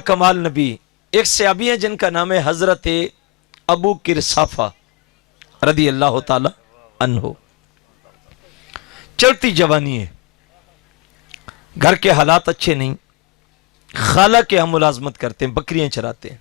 کمال نبی ایک صحابی ہیں جن کا نام ہے حضرت ابو کرسافہ رضی اللہ تعالی عنہ. چڑھتی جوانی ہے، گھر کے حالات اچھے نہیں، خالہ کے ہم ملازمت کرتے ہیں، بکریاں چراتے ہیں.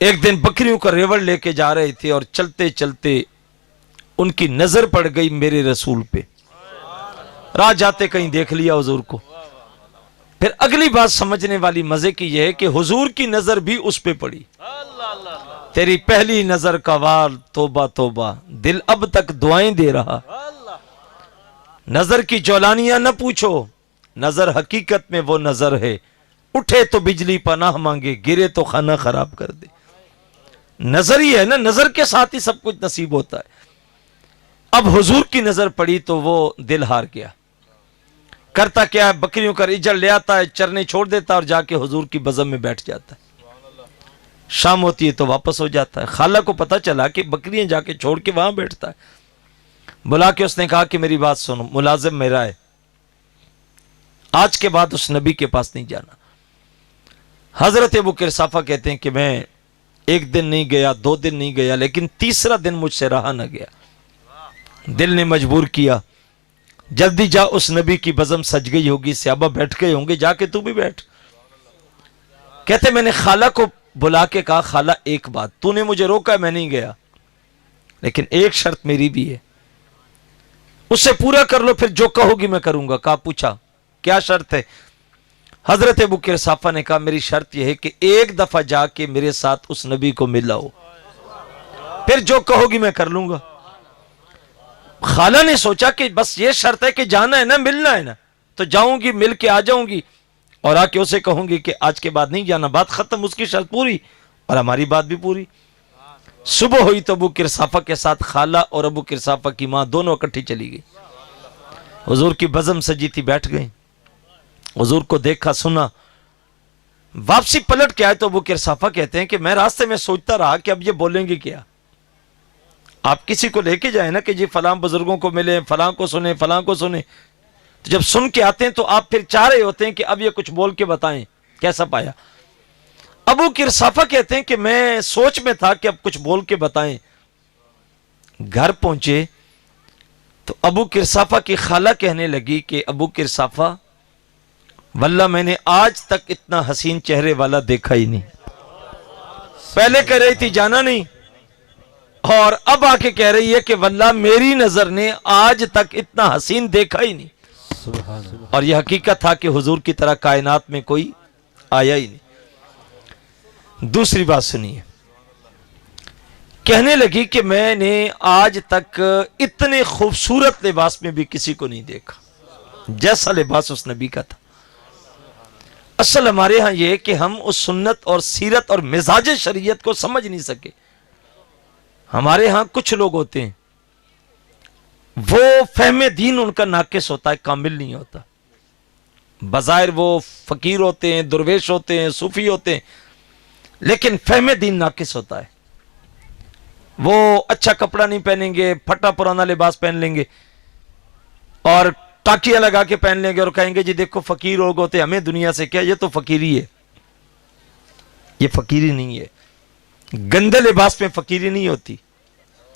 ایک دن بکریوں کا ریوڑ لے کے جا رہے تھے اور چلتے چلتے ان کی نظر پڑ گئی میرے رسول پہ. راہ جاتے کہیں دیکھ لیا حضور کو. پھر اگلی بات سمجھنے والی مزے کی یہ ہے کہ حضور کی نظر بھی اس پہ پڑی. تیری پہلی نظر کا وار توبہ توبہ، دل اب تک دعائیں دے رہا. نظر کی جولانیاں نہ پوچھو، نظر حقیقت میں وہ نظر ہے. اٹھے تو بجلی پناہ مانگے، گرے تو خانہ خراب کر دے. نظر ہی ہے نا، نظر کے ساتھ ہی سب کچھ نصیب ہوتا ہے. اب حضور کی نظر پڑی تو وہ دل ہار گیا. کرتا کیا ہے، بکریوں کا اجڑ لے آتا ہے، چرنے چھوڑ دیتا اور جا کے حضور کی بزم میں بیٹھ جاتا ہے. شام ہوتی ہے تو واپس ہو جاتا ہے. خالہ کو پتا چلا کہ بکریاں جا کے چھوڑ کے وہاں بیٹھتا ہے. بلا کے اس نے کہا کہ میری بات سنو، ملازم میرا ہے، آج کے بعد اس نبی کے پاس نہیں جانا. حضرت ابو کرسافہ کہتے ہیں کہ میں ایک دن نہیں گیا، 2 دن نہیں گیا، لیکن تیسرا دن مجھ سے رہا نہ گیا. دل نے مجبور کیا، جلدی جا، اس نبی کی بزم سج گئی ہوگی، صحابہ بیٹھ گئے ہوں گے، جا کے تو بھی بیٹھ. کہتے میں نے خالہ کو بلا کے کہا، خالہ ایک بات، تو نے مجھے روکا، میں نہیں گیا، لیکن ایک شرط میری بھی ہے، اسے پورا کر لو، پھر جو کہو گی میں کروں گا. کہا پوچھا کیا شرط ہے؟ حضرت ابو کرسافہ نے کہا میری شرط یہ ہے کہ ایک دفعہ جا کے میرے ساتھ اس نبی کو ملاؤ، پھر جو کہو گی میں کر لوں گا. خالہ نے سوچا کہ بس یہ شرط ہے کہ جانا ہے نا، ملنا ہے نا، تو جاؤں گی، مل کے آ جاؤں گی اور آ کے اسے کہوں گی کہ آج کے بعد نہیں جانا. بات ختم، اس کی شرط پوری اور ہماری بات بھی پوری. صبح ہوئی تو ابو کرسافہ کے ساتھ خالہ اور ابو کرسافہ کی ماں دونوں اکٹھی چلی گئی. حضور کی بزم سجی تھی، بیٹھ گئی. حضور کو دیکھا، سنا، واپسی پلٹ کے آئے تو ابو کرسافہ کہتے ہیں کہ میں راستے میں سوچتا رہا کہ اب یہ بولیں گے کیا. آپ کسی کو لے کے جائیں نا کہ جی فلاں بزرگوں کو ملے، فلاں کو سنیں، فلاں کو سنیں، تو جب سن کے آتے ہیں تو آپ پھر چاہ رہے ہوتے ہیں کہ اب یہ کچھ بول کے بتائیں کیسا پایا. ابو کرسافہ کہتے ہیں کہ میں سوچ میں تھا کہ اب کچھ بول کے بتائیں. گھر پہنچے تو ابو کرسافہ کی خالہ کہنے لگی کہ ابو کرسافہ واللہ میں نے آج تک اتنا حسین چہرے والا دیکھا ہی نہیں. پہلے کہہ رہی تھی جانا نہیں، اور اب آ کے کہہ رہی ہے کہ واللہ میری نظر نے آج تک اتنا حسین دیکھا ہی نہیں. اور یہ حقیقت تھا کہ حضور کی طرح کائنات میں کوئی آیا ہی نہیں. دوسری بات سنیے، کہنے لگی کہ میں نے آج تک اتنے خوبصورت لباس میں بھی کسی کو نہیں دیکھا جیسا لباس اس نبی کا تھا. اصل ہمارے ہاں یہ کہ ہم اس سنت اور سیرت اور مزاج شریعت کو سمجھ نہیں سکے. ہمارے ہاں کچھ لوگ ہوتے ہیں وہ فہم دین ان کا ناقص ہوتا ہے، کامل نہیں ہوتا. بظاہر وہ فقیر ہوتے ہیں، درویش ہوتے ہیں، صوفی ہوتے ہیں، لیکن فہم دین ناقص ہوتا ہے. وہ اچھا کپڑا نہیں پہنیں گے، پھٹا پرانا لباس پہن لیں گے اور ٹاکیاں لگا کے پہن لیں گے اور کہیں گے جی دیکھو فقیر لوگ ہوتے، ہمیں دنیا سے کیا، یہ تو فقیری ہے. یہ فقیری نہیں ہے. گندے لباس میں فقیری نہیں ہوتی.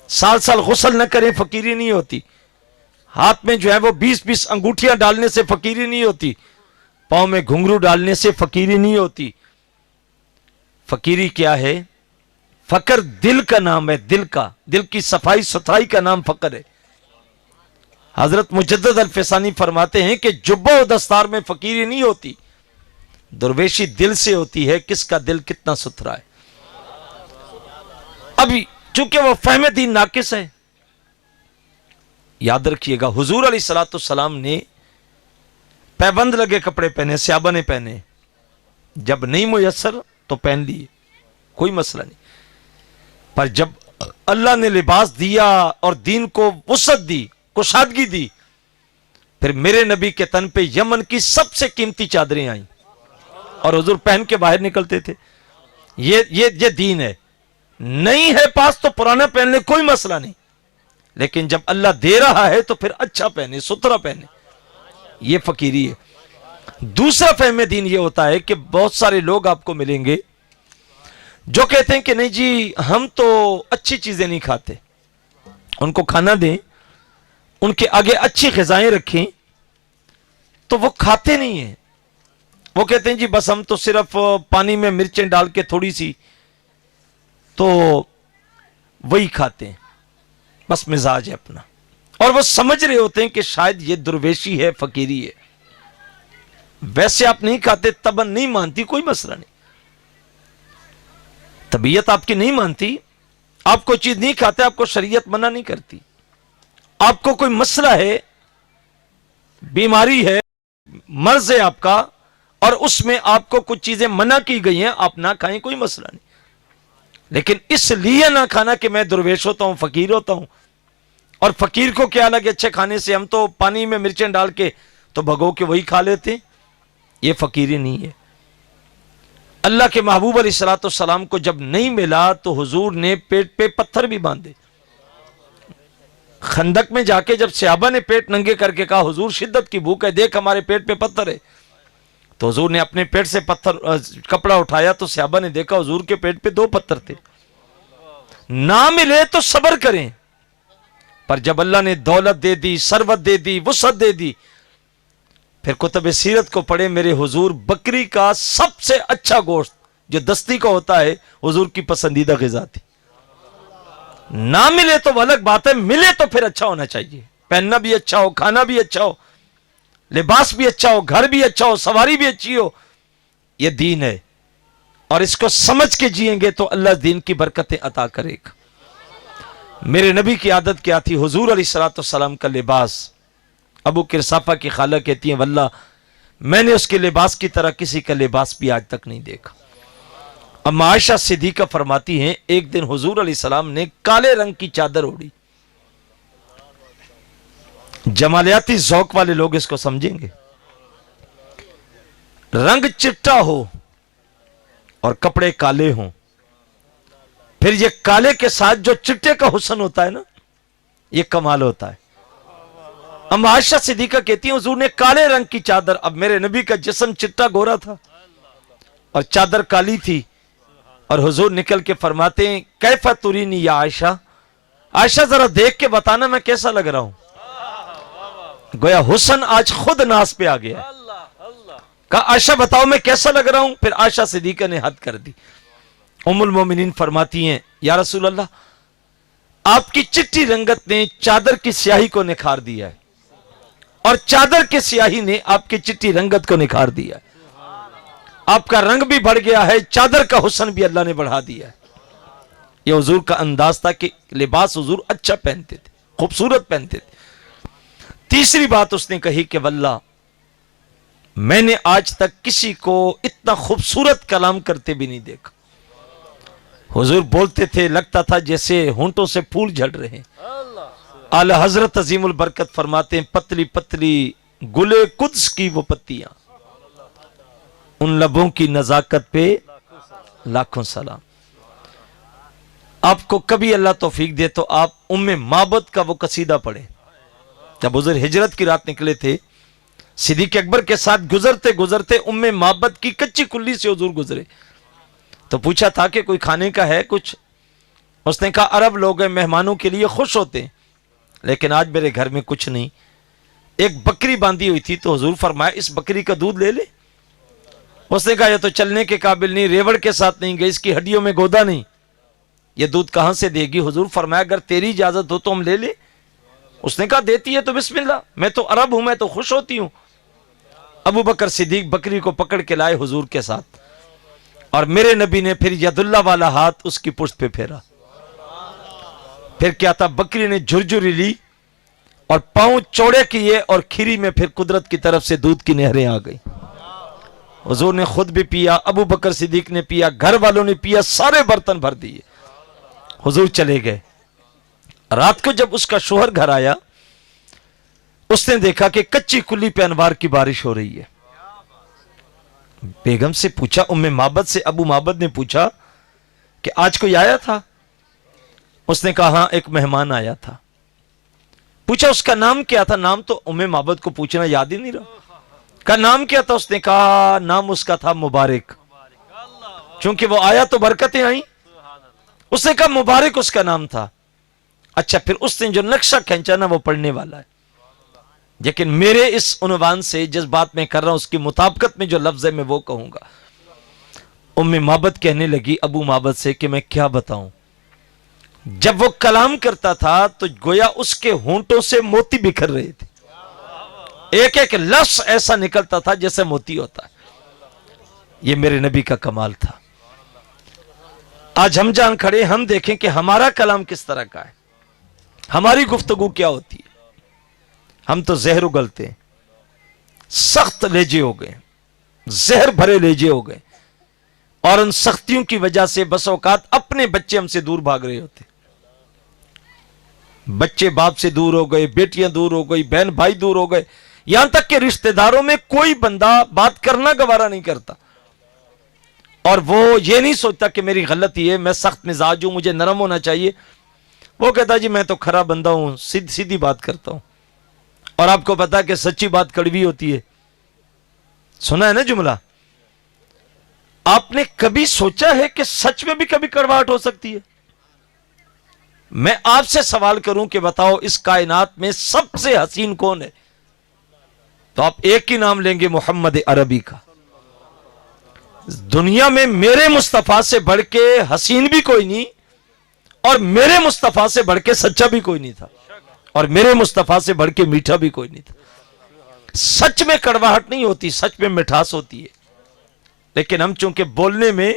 سال سال غسل نہ کریں فقیری نہیں ہوتی. ہاتھ میں جو ہے وہ 20 انگوٹھیاں ڈالنے سے فقیری نہیں ہوتی. پاؤں میں گھنگرو ڈالنے سے فقیری نہیں ہوتی. فقیری کیا ہے؟ فقر دل کا نام ہے، دل کا، دل کی صفائی ستھرائی کا نام فقر ہے. حضرت مجدد الفسانی فرماتے ہیں کہ جبہ و دستار میں فقیری نہیں ہوتی، درویشی دل سے ہوتی ہے. کس کا دل کتنا ستھرا ہے. ابھی چونکہ وہ فہم دین ناقص ہے. یاد رکھیے گا حضور علیہ السلام نے پیبند لگے کپڑے پہنے، صحابہ نے پہنے، جب نہیں میسر تو پہن لیے، کوئی مسئلہ نہیں. پر جب اللہ نے لباس دیا اور دین کو وسعت دی، کشادگی دی، پھر میرے نبی کے تن پہ یمن کی سب سے قیمتی چادریں آئیں اور حضور پہن کے باہر نکلتے تھے. یہ دین ہے. نہیں ہے پاس تو پرانا پہن لے، کوئی مسئلہ نہیں، لیکن جب اللہ دے رہا ہے تو پھر اچھا پہنے، ستھرا پہنے. یہ فقیری ہے. دوسرا فہم دین یہ ہوتا ہے کہ بہت سارے لوگ آپ کو ملیں گے جو کہتے ہیں کہ نہیں جی ہم تو اچھی چیزیں نہیں کھاتے، ان کو کھانا دیں، ان کے آگے اچھی غذائیں رکھیں تو وہ کھاتے نہیں ہیں. وہ کہتے ہیں جی بس ہم تو صرف پانی میں مرچیں ڈال کے تھوڑی سی تو وہی کھاتے ہیں، بس مزاج ہے اپنا. اور وہ سمجھ رہے ہوتے ہیں کہ شاید یہ درویشی ہے، فقیری ہے. ویسے آپ نہیں کھاتے، تبن نہیں مانتی، کوئی مسئلہ نہیں. طبیعت آپ کی نہیں مانتی، آپ کو چیز نہیں کھاتے، آپ کو شریعت منع نہیں کرتی. آپ کو کوئی مسئلہ ہے، بیماری ہے، مرض ہے آپ کا، اور اس میں آپ کو کچھ چیزیں منع کی گئی ہیں، آپ نہ کھائیں، کوئی مسئلہ نہیں. لیکن اس لیے نہ کھانا کہ میں درویش ہوتا ہوں، فقیر ہوتا ہوں. اور فقیر کو کیا لگے اچھے کھانے سے، ہم تو پانی میں مرچیں ڈال کے تو بھگو کے وہی کھا لیتے. یہ فقیری نہیں ہے. اللہ کے محبوب علیہ الصلوۃ والسلام کو جب نہیں ملا تو حضور نے پیٹ پہ پتھر بھی باندھے. خندق میں جا کے جب صحابہ نے پیٹ ننگے کر کے کہا حضور شدت کی بھوک ہے، دیکھ ہمارے پیٹ پہ پتھر ہے، تو حضور نے اپنے پیٹ سے کپڑا اٹھایا تو صحابہ نے دیکھا حضور کے پیٹ پہ 2 پتھر تھے. نہ ملے تو صبر کریں، پر جب اللہ نے دولت دے دی، ثروت دے دی، وسعت دے دی، پھر کتب سیرت کو پڑھے میرے حضور بکری کا سب سے اچھا گوشت جو دستی کا ہوتا ہے حضور کی پسندیدہ غذا تھی. نہ ملے تو وہ الگ بات ہے، ملے تو پھر اچھا ہونا چاہیے. پہننا بھی اچھا ہو، کھانا بھی اچھا ہو، لباس بھی اچھا ہو، گھر بھی اچھا ہو، سواری بھی اچھی ہو. یہ دین ہے، اور اس کو سمجھ کے جئیں گے تو اللہ دین کی برکتیں عطا کرے گا. میرے نبی کی عادت کیا تھی؟ حضور علیہ الصلوۃ والسلام کا لباس، ابو کرصافہ کی خالہ کہتی ہیں واللہ میں نے اس کے لباس کی طرح کسی کا لباس بھی آج تک نہیں دیکھا. اما عائشہ صدیقہ فرماتی ہیں ایک دن حضور علیہ السلام نے کالے رنگ کی چادر اوڑھی. جمالیاتی ذوق والے لوگ اس کو سمجھیں گے. رنگ چٹا ہو اور کپڑے کالے ہوں، پھر یہ کالے کے ساتھ جو چٹے کا حسن ہوتا ہے نا، یہ کمال ہوتا ہے. اما عائشہ صدیقہ کہتی ہیں حضور نے کالے رنگ کی چادر، اب میرے نبی کا جسم چٹا گورا تھا اور چادر کالی تھی، اور حضور نکل کے فرماتے ہیں کیف ترینی یا عائشہ، عائشہ ذرا دیکھ کے بتانا میں کیسا لگ رہا ہوں. گویا حسن آج خود ناز پہ آ گیا ہے. کہا عائشہ بتاؤ میں کیسا لگ رہا ہوں؟ پھر عائشہ صدیقہ نے حد کر دی. ام المومنین فرماتی ہیں یا رسول اللہ آپ کی چٹی رنگت نے چادر کی سیاہی کو نکھار دیا ہے، اور چادر کی سیاہی نے آپ کی چٹی رنگت کو نکھار دیا ہے. آپ کا رنگ بھی بڑھ گیا ہے، چادر کا حسن بھی اللہ نے بڑھا دیا ہے. یہ حضور کا انداز تھا کہ لباس حضور اچھا پہنتے تھے، خوبصورت پہنتے تھے. تیسری بات اس نے کہی کہ واللہ میں نے آج تک کسی کو اتنا خوبصورت کلام کرتے بھی نہیں دیکھا. حضور بولتے تھے لگتا تھا جیسے ہونٹوں سے پھول جھڑ رہے ہیں. اعلی حضرت عظیم البرکت فرماتے ہیں پتلی پتلی گلے قدس کی وہ پتیاں، ان لبوں کی نزاکت پہ لاکھوں سلام. آپ کو کبھی اللہ توفیق دے تو آپ ام معبد کا وہ قصیدہ پڑھیں. جب حضور ہجرت کی رات نکلے تھے، صدیق اکبر کے ساتھ گزرتے گزرتے ام معبد کی کچی کلی سے حضور گزرے تو پوچھا تھا کہ کوئی کھانے کا ہے کچھ؟ اس نے کہا عرب لوگ ہیں، مہمانوں کے لیے خوش ہوتے ہیں، لیکن آج میرے گھر میں کچھ نہیں. ایک بکری باندھی ہوئی تھی تو حضور فرمایا اس بکری کا دودھ لے لے. اس نے کہا یہ تو چلنے کے قابل نہیں، ریوڑ کے ساتھ نہیں گئی، اس کی ہڈیوں میں گودا نہیں، یہ دودھ کہاں سے دے گی؟ حضور فرمایا اگر تیری اجازت ہو تو ہم لے لیں. اس نے کہا دیتی ہے تو بسم اللہ، میں تو عرب ہوں، میں تو خوش ہوتی ہوں. ابو بکر صدیق بکری کو پکڑ کے لائے حضور کے ساتھ، اور میرے نبی نے پھر ید اللہ والا ہاتھ اس کی پشت پہ پھیرا. پھر کیا تھا، بکری نے جھرجھری لی اور پاؤں چوڑے کیے اور کھیری میں پھر قدرت کی طرف سے دودھ کی نہریں آ گئی. حضور نے خود بھی پیا، ابو بکر صدیق نے پیا، گھر والوں نے پیا، سارے برتن بھر دیے. حضور چلے گئے. رات کو جب اس کا شوہر گھر آیا، اس نے دیکھا کہ کچی کلی پہ انوار کی بارش ہو رہی ہے. بیگم سے پوچھا، ام معبد سے ابو معبد نے پوچھا کہ آج کوئی آیا تھا؟ اس نے کہا ہاں ایک مہمان آیا تھا. پوچھا اس کا نام کیا تھا؟ نام تو ام معبد کو پوچھنا یاد ہی نہیں رہا. کا نام کیا تھا؟ اس نے کہا نام اس کا تھا مبارک، چونکہ وہ آیا تو برکتیں آئیں، اس نے کہا مبارک اس کا نام تھا۔ اچھا، پھر اس نے جو نقشہ کھینچا نا وہ پڑھنے والا ہے، لیکن میرے اس عنوان سے جس بات میں کر رہا ہوں اس کی مطابقت میں جو لفظ ہے میں وہ کہوں گا۔ ام معبد کہنے لگی ابو معبد سے کہ میں کیا بتاؤں، جب وہ کلام کرتا تھا تو گویا اس کے ہونٹوں سے موتی بکھر رہے تھے، ایک ایک لفظ ایسا نکلتا تھا جیسے موتی ہوتا ہے۔ یہ میرے نبی کا کمال تھا۔ آج ہم جان کھڑے ہم دیکھیں کہ ہمارا کلام کس طرح کا ہے، ہماری گفتگو کیا ہوتی ہے۔ ہم تو زہر اگلتے ہیں، سخت لہجے ہو گئے، زہر بھرے لہجے ہو گئے، اور ان سختیوں کی وجہ سے بس اوقات اپنے بچے ہم سے دور بھاگ رہے ہوتے، بچے باپ سے دور ہو گئے، بیٹیاں دور ہو گئی، بہن بھائی دور ہو گئے، یہاں تک کہ رشتہ داروں میں کوئی بندہ بات کرنا گوارا نہیں کرتا، اور وہ یہ نہیں سوچتا کہ میری غلطی ہے، میں سخت مزاج ہوں، مجھے نرم ہونا چاہیے۔ وہ کہتا جی میں تو کھرا بندہ ہوں، سیدھی بات کرتا ہوں، اور آپ کو پتا کہ سچی بات کڑوی ہوتی ہے۔ سنا ہے نا جملہ؟ آپ نے کبھی سوچا ہے کہ سچ میں بھی کبھی کڑواہٹ ہو سکتی ہے؟ میں آپ سے سوال کروں کہ بتاؤ اس کائنات میں سب سے حسین کون ہے؟ تو آپ ایک ہی نام لیں گے، محمد عربی کا۔ دنیا میں میرے مصطفیٰ سے بڑھ کے حسین بھی کوئی نہیں، اور میرے مصطفیٰ سے بڑھ کے سچا بھی کوئی نہیں تھا، اور میرے مصطفیٰ سے بڑھ کے میٹھا بھی کوئی نہیں تھا۔ سچ میں کڑواہٹ نہیں ہوتی، سچ میں مٹھاس ہوتی ہے، لیکن ہم چونکہ بولنے میں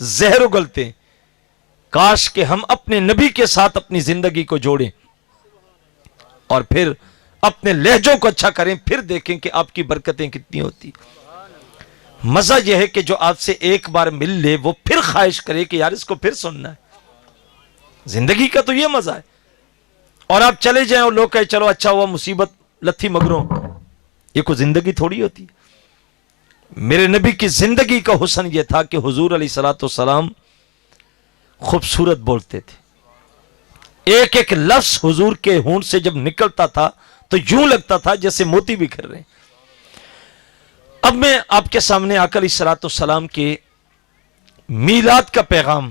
زہر اگلتے ہیں۔ کاش کہ ہم اپنے نبی کے ساتھ اپنی زندگی کو جوڑیں اور پھر اپنے لہجوں کو اچھا کریں، پھر دیکھیں کہ آپ کی برکتیں کتنی ہوتی۔ مزہ یہ ہے کہ جو آپ سے ایک بار مل لے وہ پھر خواہش کرے کہ یار اس کو پھر سننا ہے۔ زندگی کا تو یہ مزہ ہے، اور آپ چلے جائیں اور لوگ کہے چلو اچھا ہوا مصیبت لتھی مگروں، یہ کوئی زندگی تھوڑی ہوتی ہے۔ میرے نبی کی زندگی کا حسن یہ تھا کہ حضور علیہ الصلوۃ والسلام خوبصورت بولتے تھے، ایک ایک لفظ حضور کے ہونٹ سے جب نکلتا تھا تو یوں لگتا تھا جیسے موتی بکھر رہے ہیں۔ اب میں آپ کے سامنے آقا علیہ الصلوۃ والسلام کے میلاد کا پیغام